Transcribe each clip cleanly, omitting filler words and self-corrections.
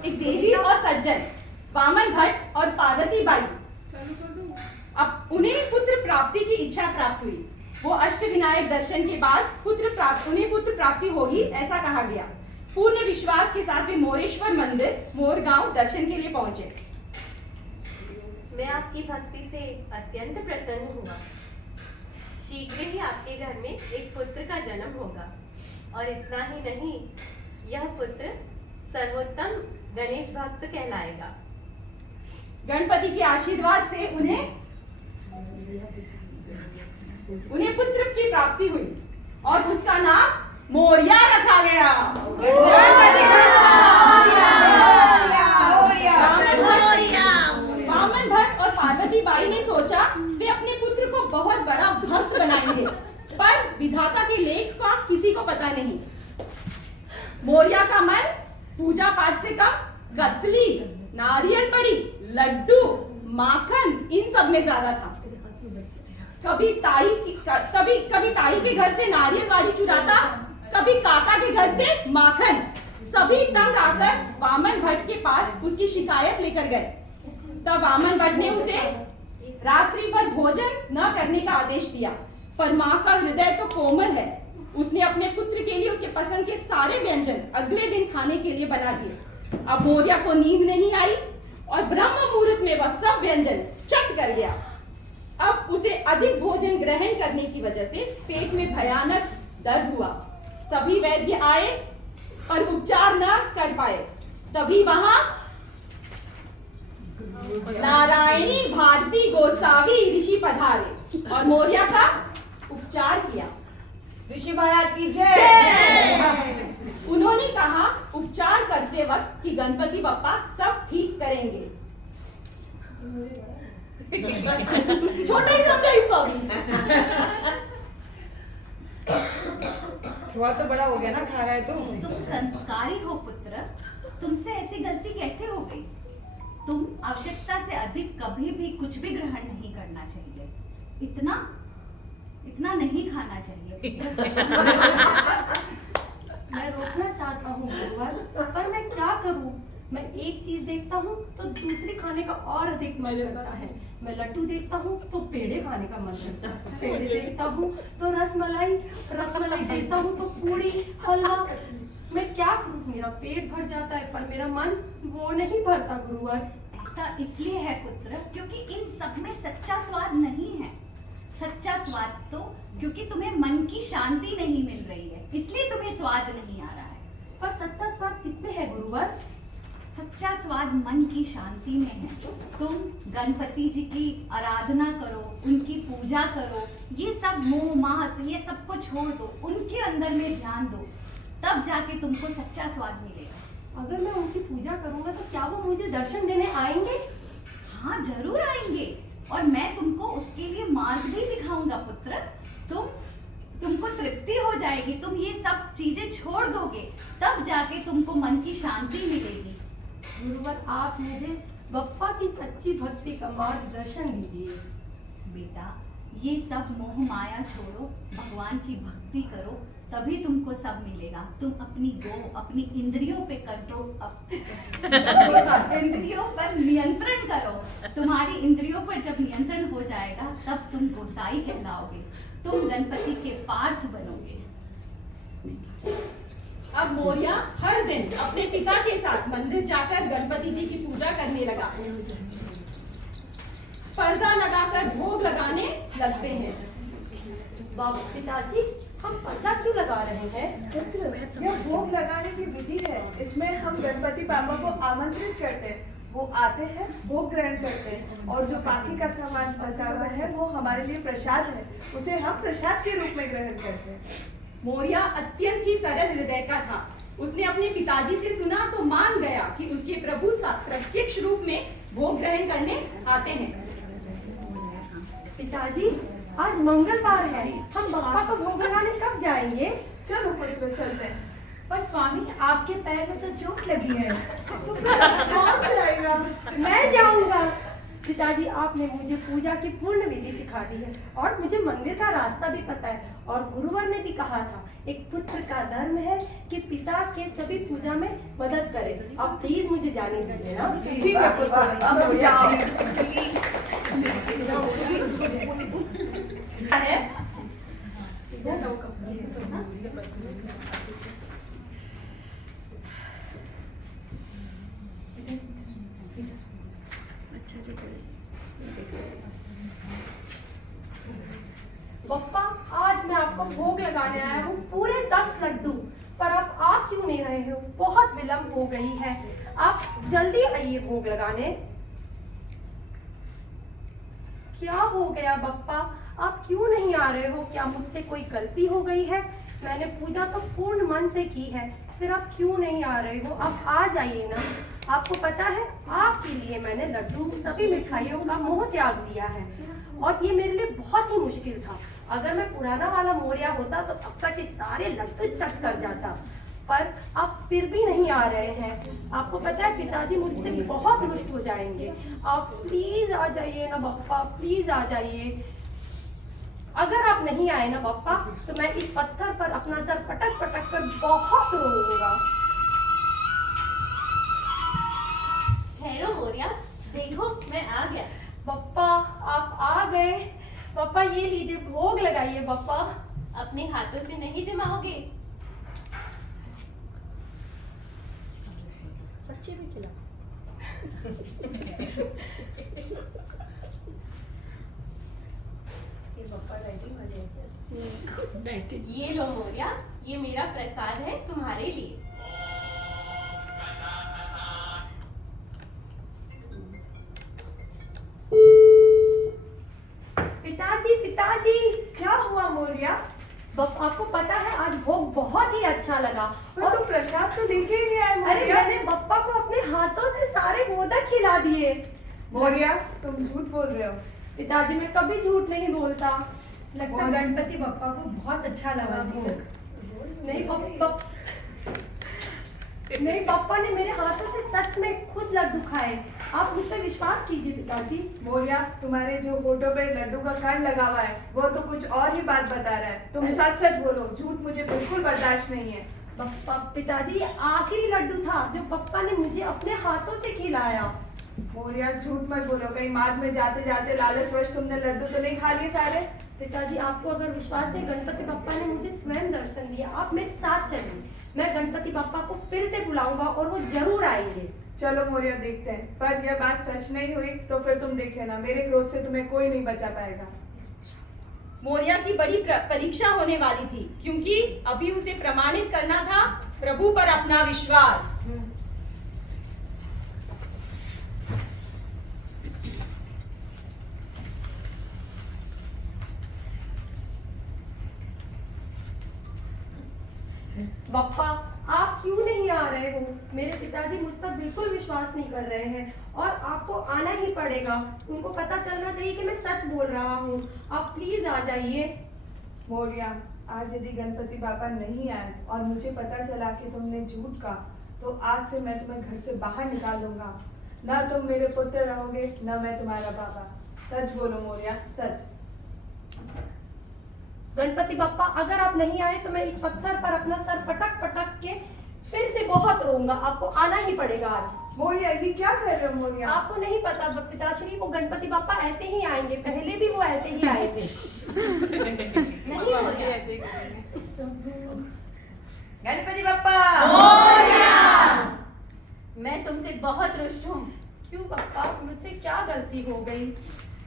एक देवी और सज्जन वामन भट्ट और पार्वती बाई, अब उन्हें पुत्र प्राप्ति की इच्छा प्राप्त हुई। वो अष्टविनायक दर्शन के बाद उन्हें पुत्र प्राप्ति होगी ऐसा कहा गया। पूर्ण विश्वास के साथ वे मोरेश्वर मंदिर मोरगांव दर्शन के लिए पहुंचे। मैं आपकी भक्ति से अत्यंत प्रसन्न हुआ। शीघ्र ही आपके घर में एक पुत्र का जन्म होगा, और इतना ही नहीं, यह पुत्र सर्वोत्तम गणेश भक्त कहलाएगा। गणपति के आशीर्वाद से उन्हें पुत्र की प्राप्ति हुई और उसका नाम मोरिया रखा गया। वामन भट्ट और पार्वती बाई ने सोचा वे अपने पुत्र को बहुत बड़ा भक्त बनाएंगे, पर विधाता के लेख का किसी को पता नहीं। मोरिया का मन पूजा पाठ से कम कतली, नारियल बड़ी, लड्डू, माखन इन सब में ज्यादा था। कभी ताई के घर से नारियल बाड़ी चुराता, कभी काका के घर से माखन। सभी तंग आकर वामन भट्ट के पास उसकी शिकायत लेकर गए। तब वामन भट्ट ने उसे रात्रि भर भोजन न करने का आदेश दिया, पर माँ का हृदय तो कोमल है। उसने अपने पुत्र के लिए उसके पसंद के सारे व्यंजन अगले दिन खाने के लिए बना दिए। अब मोरिया को नींद नहीं आई और ब्रह्म मुहूर्त में वह सब व्यंजन चट कर गया। अब उसे अधिक भोजन ग्रहण करने की वजह से पेट में भयानक दर्द हुआ। सभी वैद्य आए पर उपचार न कर पाए। तभी वहां नारायणी भारती गोसावी ऋषि पधारे और मोरिया का उपचार किया। ऋषि महाराज की जय। उन्होंने कहा उपचार करते वक्त कि गणपति बप्पा सब ठीक करेंगे। छोटा ही समझा इसको अभी। थोड़ा तो बड़ा हो गया ना, खा रहा है तुम संस्कारी हो पुत्र, तुमसे ऐसी गलती कैसे हो गई? तुम आवश्यकता से अधिक कभी भी कुछ भी ग्रहण नहीं करना चाहिए। इतना नहीं खाना चाहिए। मैं रोकना चाहता हूँ गुरुवर, पर मैं क्या करूँ? मैं एक चीज देखता हूँ तो दूसरी खाने का और अधिक मन करता है। मैं लड्डू देखता हूँ तो पेड़े खाने का मन करता है, पेड़े देखता हूँ तो रसमलाई देखता हूँ तो पूरी, हलवा। मैं क्या करूँ? मेरा पेट भर जाता है पर मेरा मन वो नहीं भरता गुरुवर। ऐसा इसलिए है पुत्र क्योंकि इन सब में सच्चा स्वाद नहीं है। सच्चा स्वाद तो क्योंकि तुम्हें मन की शांति नहीं मिल रही है, इसलिए तुम्हें स्वाद नहीं आ रहा है। पर सच्चा स्वाद किसमें है गुरुवर? सच्चा स्वाद मन की शांति में है। तुम गणपति जी की आराधना करो, उनकी पूजा करो, ये सब मोह माह ये सब को छोड़ दो, उनके अंदर में ध्यान दो, तब जाके तुमको सच्चा स्वाद मिलेगा। अगर मैं उनकी पूजा करूंगा तो क्या वो मुझे दर्शन देने आएंगे? हाँ जरूर आएंगे, और मैं तुमको उसके लिए मार्ग भी दिखाऊंगा पुत्र। तुमको तृप्ति हो जाएगी, तुम ये सब चीजें छोड़ दोगे, तब जाके तुमको मन की शांति मिलेगी। गुरुवर आप मुझे बप्पा की सच्ची भक्ति का मार्गदर्शन दीजिए। बेटा ये सब मोह माया छोड़ो, भगवान की भक्ति करो, तभी तुमको सब मिलेगा। तुम अपनी इंद्रियों पे इंद्रियों पर नियंत्रण करो। तुम्हारी इंद्रियों पर जब नियंत्रण हो जाएगा तब तुम गोसाई कहलाओगे, तुम गणपति के पार्थ बनोगे। अब मोरिया हर दिन अपने पिता के साथ मंदिर जाकर गणपति जी की पूजा करने लगा। पर्दा लगाकर भोग लगाने लगते हैं। बाबू पिताजी हम पर्दा क्यों लगा रहे हैं? यह भोग लगाने की विधि है। इसमें हम गणपति बाबा को आमंत्रित करते हैं, वो आते हैं, भोग ग्रहण करते हैं, और जो बाकी का सामान बचा हुआ है वो हमारे लिए प्रसाद है, उसे हम प्रसाद के रूप में ग्रहण करते हैं। मोरिया अत्यंत ही सरल हृदय का था। उसने अपने पिताजी से सुना तो मान गया कि उसके प्रभु प्रत्यक्ष रूप में भोग ग्रहण करने आते हैं। पिताजी आज मंगलवार है, हम बप्पा को भोग लगाने कब जाएंगे? चलो पुत्र चलते हैं। पर स्वामी आपके पैर में तो चोट लगी है। तो फिर कौन जाएगा? मैं जाऊंगा। पिताजी आपने मुझे पूजा की पूर्ण विधि सिखा दी है और मुझे मंदिर का रास्ता भी पता है। और गुरुवर ने भी कहा था एक पुत्र का धर्म है कि पिता के सभी पूजा में मदद करे। अब प्लीज मुझे जाने दीजिए ना। ठीक है पुत्र, अब जाओ। है पप्पा आज मैं आपको भोग लगाने आया हूँ पूरे 10 लड्डू, पर आप आ क्यों नहीं रहे हो? बहुत विलंब हो गई है, आप जल्दी आइए भोग लगाने। क्या हो गया बप्पा, आप क्यों नहीं आ रहे हो? क्या मुझसे कोई गलती हो गई है? मैंने पूजा तो पूर्ण मन से की है, फिर आप क्यों नहीं आ रहे हो? आप आ जाइए ना। आपको पता है आपके लिए मैंने लड्डू सभी मिठाइयों का मोह त्याग दिया है और ये मेरे लिए बहुत ही मुश्किल था। अगर मैं पुराना वाला मोरिया होता तो अब तक ये सारे लड्डू चट कर जाता, पर आप फिर भी नहीं आ रहे हैं। आपको पता है पिताजी मुझसे बहुत रुष्ट हो जाएंगे। आप प्लीज आ जाइए ना बप्पा, प्लीज आ जाइए। अगर आप नहीं आए ना बप्पा तो मैं इस पत्थर पर अपना सर पटक पटक कर बहुत रोऊंगा। हेलो मोरिया, देखो मैं आ गया। बप्पा आप आ गए। बप्पा ये लीजिए भोग लगाइए बप्पा। अपने हाथों से नहीं जमाओगे? सच्ची में खिला। ये लो मोरिया, ये मेरा प्रसाद है तुम्हारे लिए। पिताजी पिताजी। क्या हुआ मोरिया? आपको पता है आज भोग बहुत ही अच्छा लगा। पर तुम प्रसाद तो लेके ही नहीं आए अरे मोरिया। मैंने बप्पा को अपने हाथों से सारे मोदक खिला दिए। मोरिया तुम झूठ बोल रहे हो। पिताजी मैं कभी झूठ नहीं बोलता। लगता गणपति बप्पा को बहुत अच्छा लगा भोग। नहीं पप्पा ने मेरे हाथों से सच में खुद लड्डू खाए। आप मुझ पर विश्वास कीजिए पिताजी। मोरिया तुम्हारे जो फोटो पे लड्डू का कण लगा हुआ है वो तो कुछ और ही बात बता रहा है। तुम सच सच बोलो, झूठ मुझे बिल्कुल बर्दाश्त नहीं है। पिताजी ये आखिरी लड्डू था जो पप्पा ने मुझे अपने हाथों से खिलाया। मोरिया झूठ मत बोलो, कहीं मार्ग में जाते जाते लालचवश तुमने लड्डू तो नहीं खा लिए सारे? पिताजी आपको अगर विश्वास है गणपति बप्पा ने मुझे स्वयं दर्शन दिया। आप मेरे साथ चलिए, मैं गणपति बप्पा को फिर से बुलाऊंगा और वो जरूर आएंगे। चलो मोरिया देखते हैं, पर यह बात सच नहीं हुई तो फिर तुम देख लेना, मेरे क्रोध से तुम्हें कोई नहीं बचा पाएगा। मोरिया की बड़ी परीक्षा होने वाली थी क्योंकि अभी उसे प्रमाणित करना था प्रभु पर अपना विश्वास। बप्पा आप क्यों नहीं आ रहे हो? मेरे पिताजी मुझ पर बिल्कुल विश्वास नहीं कर रहे हैं और आपको आना ही पड़ेगा। उनको पता चलना चाहिए कि मैं सच बोल रहा हूँ। आप प्लीज आ जाइए। मोरिया आज यदि गणपति बाबा नहीं आए और मुझे पता चला कि तुमने झूठ कहा तो आज से मैं तुम्हें घर से बाहर निकाल दूंगा। न तुम मेरे पुत्र रहोगे न मैं तुम्हारा बाबा। सच बोलो मोरिया, सच। गणपति बप्पा अगर आप नहीं आए तो मैं इस पत्थर पर अपना सर पटक पटक के फिर से बहुत रोऊंगा। आपको आना ही पड़ेगा आज। मोरिया ये क्या कर रहे हो मोरिया? आपको नहीं पता पिताश्री, वो गणपति बप्पा ऐसे ही आएंगे, पहले भी वो ऐसे ही आए थे। नहीं मोरिया। गणपति बप्पा मैं तुमसे बहुत रुष्ट हूँ। क्यों बप्पा, मुझसे क्या गलती हो गई?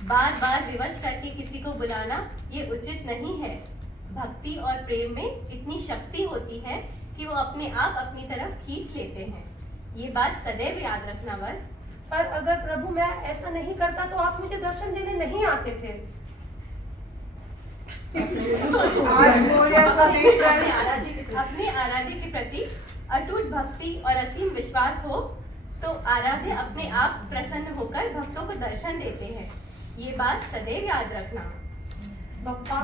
बार बार विवश करके किसी को बुलाना ये उचित नहीं है। भक्ति और प्रेम में इतनी शक्ति होती है कि वो अपने आप अपनी तरफ खींच लेते हैं। ये बात सदैव याद रखना बस। पर अगर प्रभु मैं ऐसा नहीं करता तो आप मुझे दर्शन देने नहीं आते थे। आज मोरिया को देखकर अपने आराध्य के प्रति अटूट भक्ति और असीम विश्वास हो तो आराध्य अपने आप प्रसन्न होकर भक्तों को दर्शन देते हैं। ये बात सदैव याद रखना। बप्पा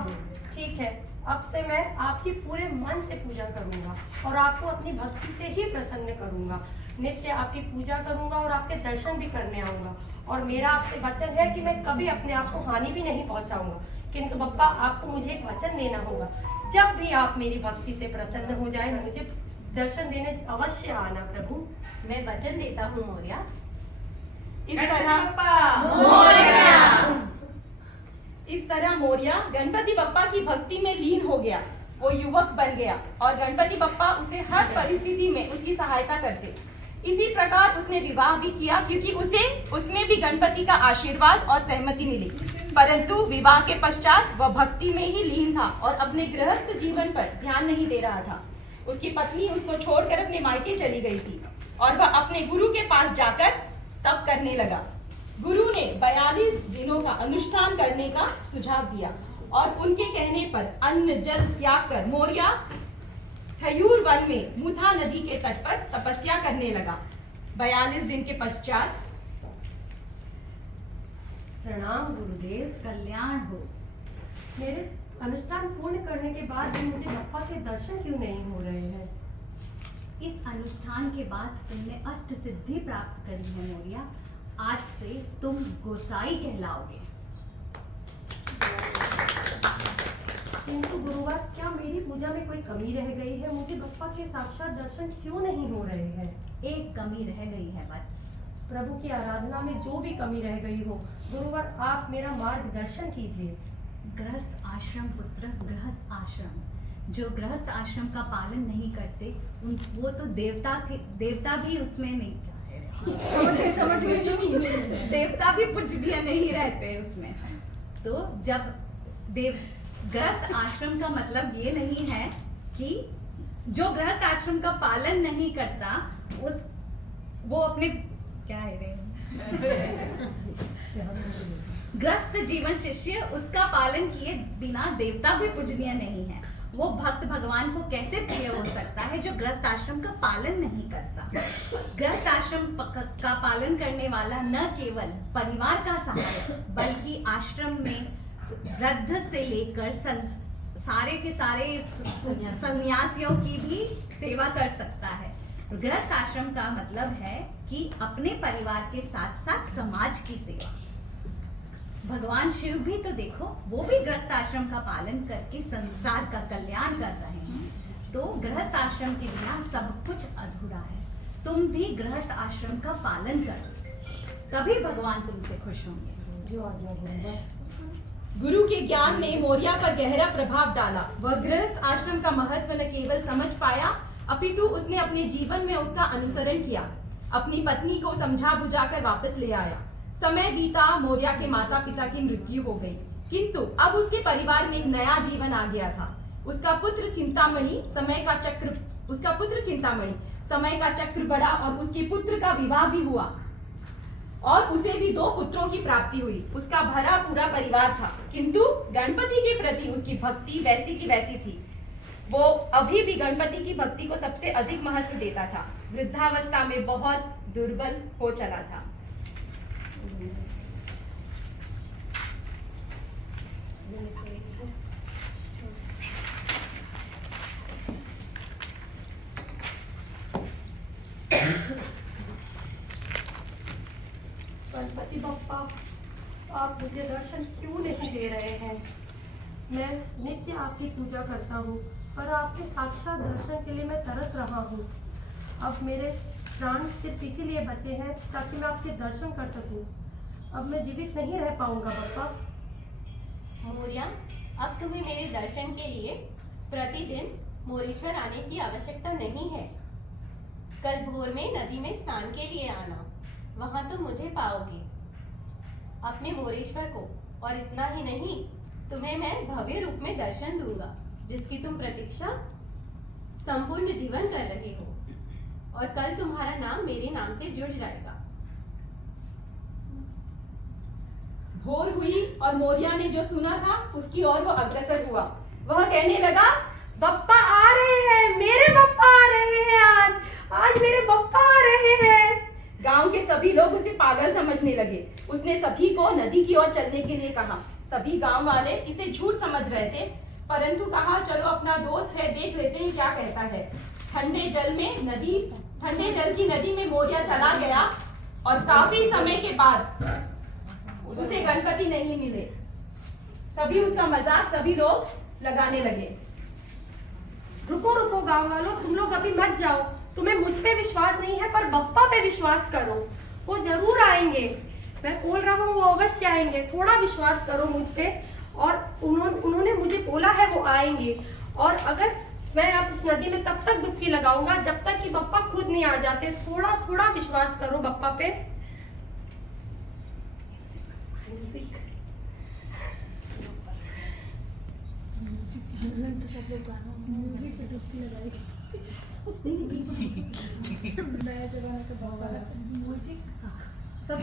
ठीक है, अब से मैं आपकी पूरे मन से पूजा करूंगा और आपको अपनी भक्ति से ही प्रसन्न करूंगा। नित्य आपकी पूजा करूंगा और आपके दर्शन भी करने आऊंगा। और मेरा आपसे वचन है कि मैं कभी अपने आप को हानि भी नहीं पहुंचाऊंगा। किंतु बप्पा, आपको मुझे एक वचन देना होगा, जब भी आप मेरी भक्ति से प्रसन्न हो जाए मुझे दर्शन देने अवश्य आना प्रभु। मैं वचन देता हूँ मोरिया। इस तरह मोरिया गणपति बप्पा की भक्ति में लीन हो गया। वो युवक बन गया और गणपति बप्पा उसे हर परिस्थिति में उसकी सहायता करते। इसी प्रकार उसने विवाह भी किया, क्योंकि उसमें भी गणपति का आशीर्वाद और सहमति मिली। परंतु विवाह के पश्चात वह भक्ति में ही लीन था और अपने गृहस्थ जीवन पर ध्यान नहीं दे रहा था। उसकी पत्नी उसको छोड़कर अपने मायके चली गई थी और वह अपने गुरु के पास जाकर तप करने लगा। गुरु ने 42 दिनों का अनुष्ठान करने का सुझाव दिया और उनके कहने पर अन्न जल त्याग कर मोरिया हयूर वन में मुथा नदी के तट पर तपस्या करने लगा। 42 दिन के पश्चात प्रणाम गुरुदेव, कल्याण हो। मेरे अनुष्ठान पूर्ण करने के बाद भी मुझे बप्पा के दर्शन क्यों नहीं हो रहे हैं? इस अनुष्ठान के बाद तुमने अष्ट सिद्धि प्राप्त करी है मोरिया। आज से तुम गोसाई कहलाओगे। किंतु गुरुवार, क्या मेरी पूजा में कोई कमी रह गई है? मुझे बप्पा के साक्षात दर्शन क्यों नहीं हो रहे हैं? एक कमी रह गई है वत्स। प्रभु की आराधना में जो भी कमी रह गई हो, गुरुवार आप मेरा मार्गदर्शन कीजिए। गृहस्थ आश्रम पुत्र, गृहस्थ आश्रम। जो गृहस्थ आश्रम का पालन नहीं करते वो तो देवता भी उसमें नहीं समझ गए देवता भी पूजनीय नहीं रहते उसमें। तो जब गृहस्थ आश्रम का मतलब ये नहीं है कि जो गृहस्थ आश्रम का पालन नहीं करता वो अपने क्या है रे ग्रस्त जीवन शिष्य उसका पालन किए बिना देवता भी पूजनीय नहीं है। वो भक्त भगवान को कैसे प्रिय हो सकता है जो गृहस्थ आश्रम का पालन नहीं करता। गृहस्थ आश्रम का पालन करने वाला न केवल परिवार का सहायक बल्कि आश्रम में वृद्ध से लेकर सारे के सारे सन्यासियों की भी सेवा कर सकता है। गृहस्थ आश्रम का मतलब है कि अपने परिवार के साथ साथ समाज की सेवा। भगवान शिव भी तो देखो, वो भी गृहस्थ आश्रम का पालन करके संसार का कल्याण कर रहे हैं। तो गृहस्थ आश्रम के बिना सब कुछ अधूरा है। तुम भी गृहस्थ आश्रम का पालन करो, तभी भगवान तुमसे खुश होंगे। गुरु के ज्ञान ने मोरिया पर गहरा प्रभाव डाला। वह गृहस्थ आश्रम का महत्व न केवल समझ पाया, अपितु उसने अपने जीवन में उसका अनुसरण किया। अपनी पत्नी को समझा बुझाकर वापस ले आया। समय बीता, मोरिया के माता पिता की मृत्यु हो गई, किंतु अब उसके परिवार में एक नया जीवन आ गया था। उसका पुत्र चिंतामणि समय का चक्र बढ़ा और उसके पुत्र का विवाह भी हुआ और उसे भी 2 पुत्रों की प्राप्ति हुई। उसका भरा पूरा परिवार था, किंतु गणपति के प्रति उसकी भक्ति वैसी की वैसी थी। वो अभी भी गणपति की भक्ति को सबसे अधिक महत्व देता था। वृद्धावस्था में बहुत दुर्बल हो चला था। गणपति बप्पा, आप मुझे दर्शन क्यों नहीं दे रहे हैं? मैं नित्य आपकी पूजा करता हूँ और आपके साक्षात दर्शन के लिए मैं तरस रहा हूँ। अब मेरे प्राण सिर्फ इसीलिए बचे हैं ताकि मैं आपके दर्शन कर सकूँ। अब मैं जीवित नहीं रह पाऊंगा बप्पा। मोरिया, अब तुम्हें मेरे दर्शन के लिए प्रतिदिन मोरेश्वर आने की आवश्यकता नहीं है। कल भोर में नदी में स्नान के लिए आना, वहां तुम मुझे पाओगे, अपने मोरेश्वर को। और इतना ही नहीं, तुम्हें मैं भव्य रूप में दर्शन दूंगा जिसकी तुम प्रतीक्षा संपूर्ण जीवन कर रहे हो, और कल तुम्हारा नाम मेरे नाम से जुड़ जाएगा। भोर हुई और मोरिया ने जो सुना था उसकी ओर वो अग्रसर हुआ। वह कहने लगा, बप्पा आ रहे हैं, मेरे बप्पा आ रहे हैं, आज मेरे बप्पा आ रहे हैं। गांव के सभी लोग उसे पागल समझने लगे। उसने सभी को नदी की ओर चलने के लिए कहा। सभी गांव वाले इसे झूठ समझ रहे थे, परंतु कहा चलो अपना दोस्त है, देख लेते हैं क्या कहता है। ठंडे जल में नदी ठंडे जल की नदी में मोरिया चला गया और काफी समय के बाद उसे गणपति नहीं मिले। तभी उसका मजाक सभी लोग लगाने लगे। रुको रुको गांव वालों, तुम लोग अभी मत जाओ। तुम्हें मुझ पे विश्वास नहीं है पर बप्पा पे विश्वास करो, वो जरूर आएंगे। मैं बोल रहा हूँ वो अवश्य आएंगे, थोड़ा विश्वास करो मुझ पे। और उन्होंने मुझे बोला है वो आएंगे। और अगर मैं अब इस नदी में तब तक डुबकी लगाऊंगा जब तक कि बप्पा खुद नहीं आ जाते। थोड़ा थोड़ा विश्वास करो बप्पा पे। सब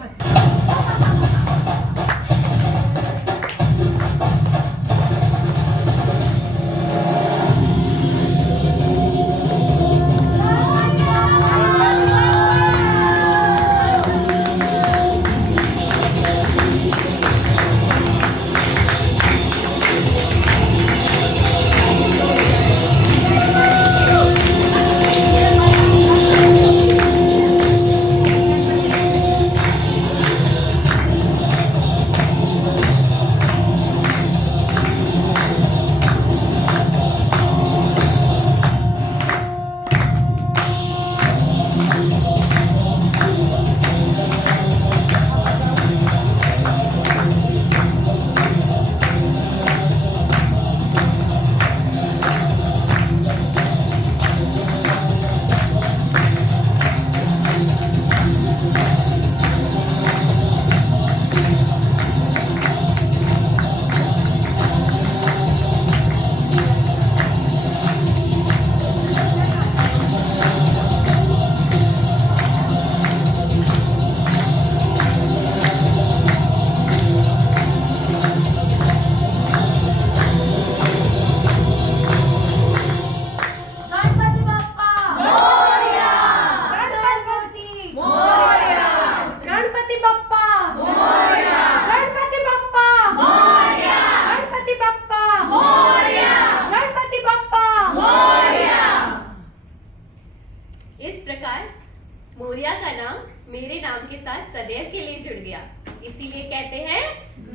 मोरिया का नाम मेरे नाम के साथ सदैव के लिए जुड़ गया, इसीलिए कहते हैं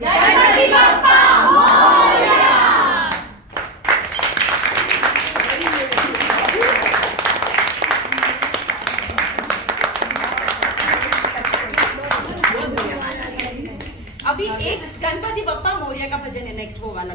गणपति बप्पा मोरया। अभी एक गणपति बप्पा मोरया का भजन है, नेक्स्ट वो वाला।